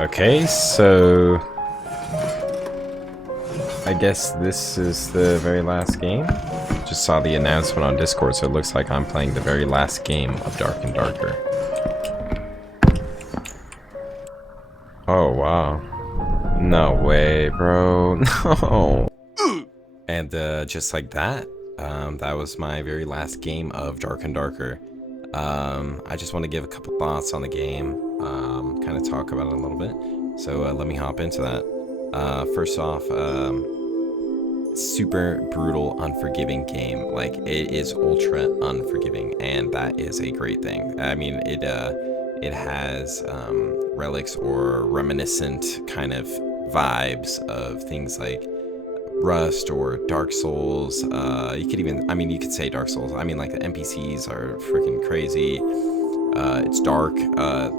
Okay, so I guess this is the very last game. Just saw the announcement on Discord, so it looks like I'm playing the very last game of Dark and Darker. Oh, wow. No way, bro. No. And just like that, that was my very last game of Dark and Darker. I just want to give a couple thoughts on the game, kind of talk about it a little bit. So let me hop into that. First off, super brutal, unforgiving game. Like, it is ultra unforgiving, and that is a great thing. I mean, it has relics or reminiscent kind of vibes of things like Rust or Dark Souls. You could even, I mean, you could say Dark Souls. I mean, like, the NPCs are freaking crazy. It's dark.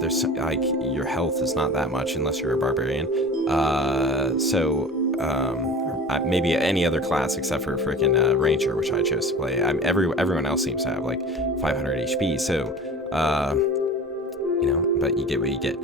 There's like, your health is not that much unless you're a barbarian. Maybe any other class except for freaking Ranger, which I chose to play. Everyone else seems to have like 500 HP. So, but you get what you get.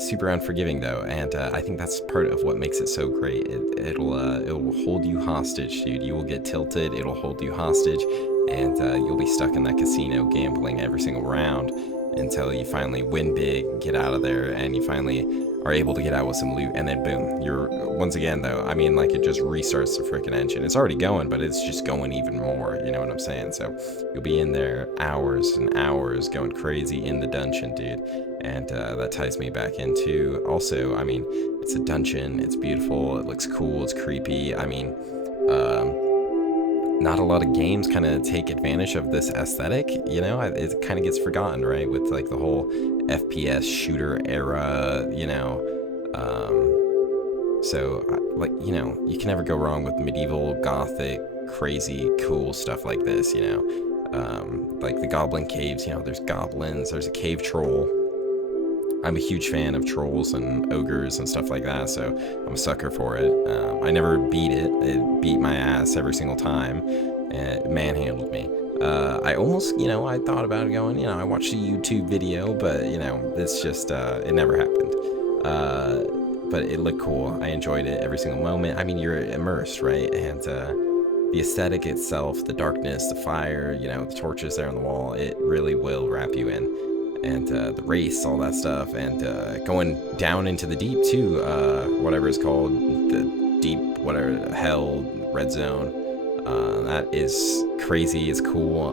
Super unforgiving though, and I think that's part of what makes it so great. It'll hold you hostage, dude. You will get tilted. It'll hold you hostage, and you'll be stuck in that casino gambling every single round until you finally win big, get out of there, and you finally are able to get out with some loot, and then boom, you're once again though. I mean, like, it just restarts the freaking engine. It's already going, but it's just going even more. You know what I'm saying? So you'll be in there hours and hours, going crazy in the dungeon, dude. And that ties me back into, also, I mean, it's a dungeon, it's beautiful, it looks cool, it's creepy. I mean, not a lot of games kind of take advantage of this aesthetic, you know. It kind of gets forgotten, right, with like the whole FPS shooter era, you know. Like, you know, you can never go wrong with medieval, gothic, crazy, cool stuff like this, you know. Like the Goblin Caves, you know, there's goblins, there's a cave troll. I'm a huge fan of trolls and ogres and stuff like that, so I'm a sucker for it. I never beat it. It beat my ass every single time, and it manhandled me. I almost, you know, I thought about going, you know, I watched a YouTube video, but, you know, it's just, it never happened. But it looked cool. I enjoyed it every single moment. I mean, you're immersed, right? And the aesthetic itself, the darkness, the fire, you know, the torches there on the wall, it really will wrap you in. And the race, all that stuff, and going down into the deep too, whatever it's called, the deep, whatever, hell, red zone. That is crazy. It's cool.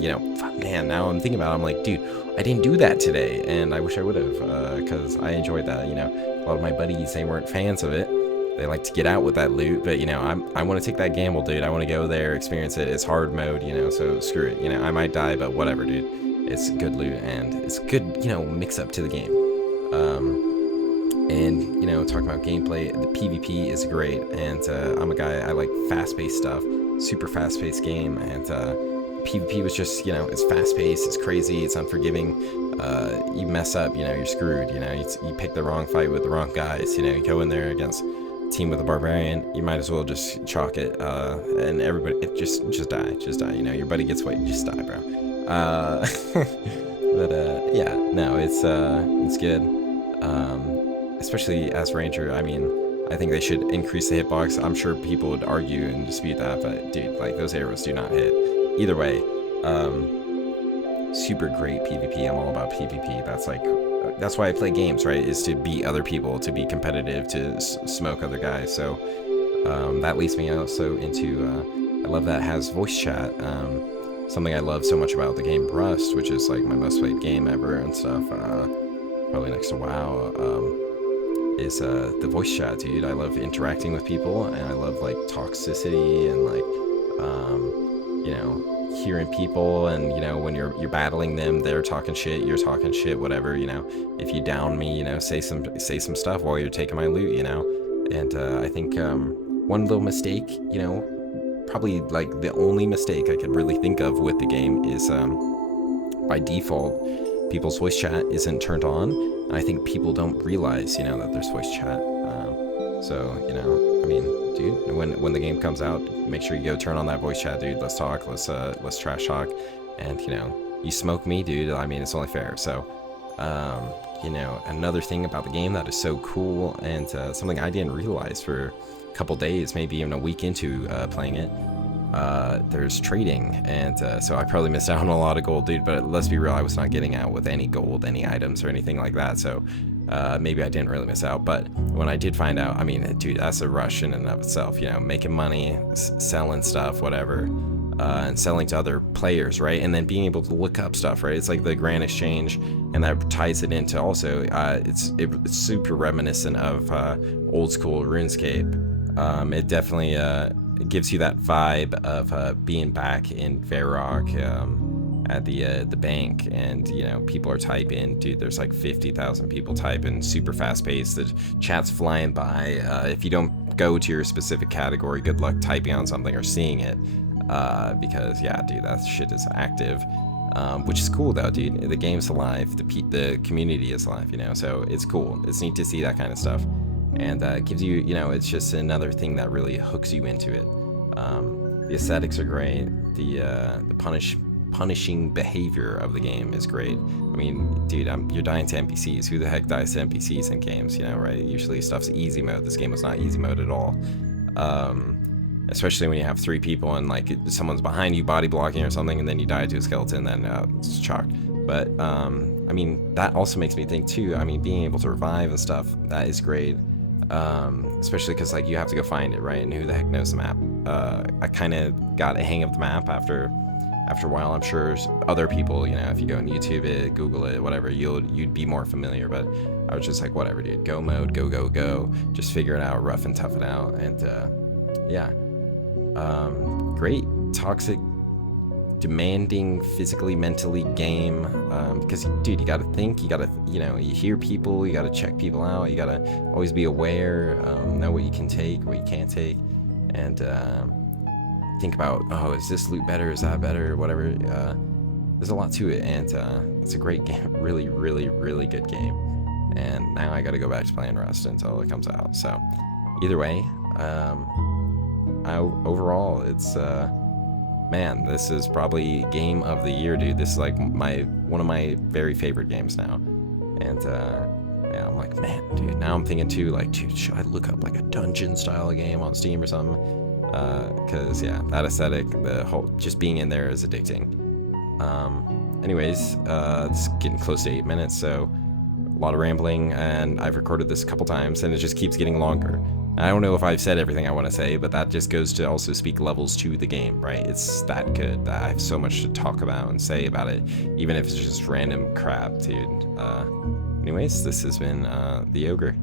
You know, man, now I'm thinking about it, I'm like, dude, I didn't do that today, and I wish I would have, because I enjoyed that. You know, a lot of my buddies, they weren't fans of it. They like to get out with that loot, but, you know, I want to take that gamble, dude. I want to go there, experience it. It's hard mode, you know, so screw it. You know, I might die, but whatever, dude. It's good loot, and it's good, you know, mix up to the game. And, you know, talking about gameplay, the PvP is great, and I'm a guy, I like fast-paced stuff, super fast-paced game, and PvP was just, you know, it's fast-paced, it's crazy, it's unforgiving. You mess up, you know, you're screwed, you know, you pick the wrong fight with the wrong guys, you know, you go in there against a team with a barbarian, you might as well just chalk it, and everybody, just die, you know, your buddy gets away, you just die, bro. Yeah, no, it's good. Especially as Ranger, I mean, I think they should increase the hitbox. I'm sure people would argue and dispute that, but dude, like, those arrows do not hit. Either way, super great PvP. I'm all about PvP. That's why I play games, right? Is to beat other people, to be competitive, to smoke other guys. So that leads me also into, I love that it has voice chat. Something I love so much about the game Rust, which is like my most played game ever and stuff, probably next to WoW, is the voice chat, dude. I love interacting with people, and I love like toxicity and like, you know, hearing people, and, you know, when you're battling them, they're talking shit, you're talking shit, whatever, you know. If you down me, you know, say some stuff while you're taking my loot, you know. And I think one little mistake, you know, probably like the only mistake I could really think of with the game is by default people's voice chat isn't turned on, and I think people don't realize, you know, that there's voice chat. So, you know, I mean, dude, when the game comes out, make sure you go turn on that voice chat, dude. Let's talk, let's trash talk, and, you know, you smoke me, dude, I mean, it's only fair. So you know, another thing about the game that is so cool, and something I didn't realize for a couple days, maybe even a week into playing it. There's trading, and so I probably missed out on a lot of gold, dude, but let's be real, I was not getting out with any gold, any items or anything like that, so maybe I didn't really miss out. But when I did find out, I mean, dude, that's a rush in and of itself, you know, making money, selling stuff, whatever, and selling to other players, right? And then being able to look up stuff, right? It's like the Grand Exchange, and that ties it into also, it's super reminiscent of old school RuneScape. It definitely it gives you that vibe of being back in Varrock at the bank, and you know, people are typing, dude, there's like 50,000 people typing, super fast paced, the chat's flying by. If you don't go to your specific category, good luck typing on something or seeing it, because yeah, dude, that shit is active. Which is cool though, dude. The game's alive, the community is alive, you know, so it's cool. It's neat to see that kind of stuff, and gives you, you know, it's just another thing that really hooks you into it. The aesthetics are great. The punishing behavior of the game is great. I mean, dude, you're dying to NPCs. Who the heck dies to NPCs in games, you know, right? Usually stuff's easy mode. This game was not easy mode at all. Especially when you have 3 people and like someone's behind you body blocking or something, and then you die to a skeleton, then it's chalked. But I mean, that also makes me think too, I mean, being able to revive and stuff, that is great. Especially because like you have to go find it, right? And who the heck knows the map? I kind of got a hang of the map after a while. I'm sure other people, you know, if you go on YouTube it, Google it, whatever, you'd be more familiar. But I was just like, whatever, dude, go mode, go, just figure it out, rough and tough it out. And yeah, great, toxic, demanding physically, mentally game, because dude, you gotta think, you gotta, you know, you hear people, you gotta check people out, you gotta always be aware, know what you can take, what you can't take, and think about, oh, is this loot better, is that better, whatever. There's a lot to it, and it's a great game, really good game. And now I gotta go back to playing Rust until it comes out. So either way, overall, it's man, this is probably game of the year, dude. This is like one of my very favorite games now. And yeah, I'm like, man, dude, now I'm thinking too, like, dude, should I look up like a dungeon style game on Steam or something? Because yeah, that aesthetic, the whole just being in there is addicting. Anyways, it's getting close to 8 minutes, so a lot of rambling, and I've recorded this a couple times, and it just keeps getting longer. I don't know if I've said everything I want to say, but that just goes to also speak levels to the game, right? It's that good that I have so much to talk about and say about it, even if it's just random crap, dude. Anyways, this has been The Ogre.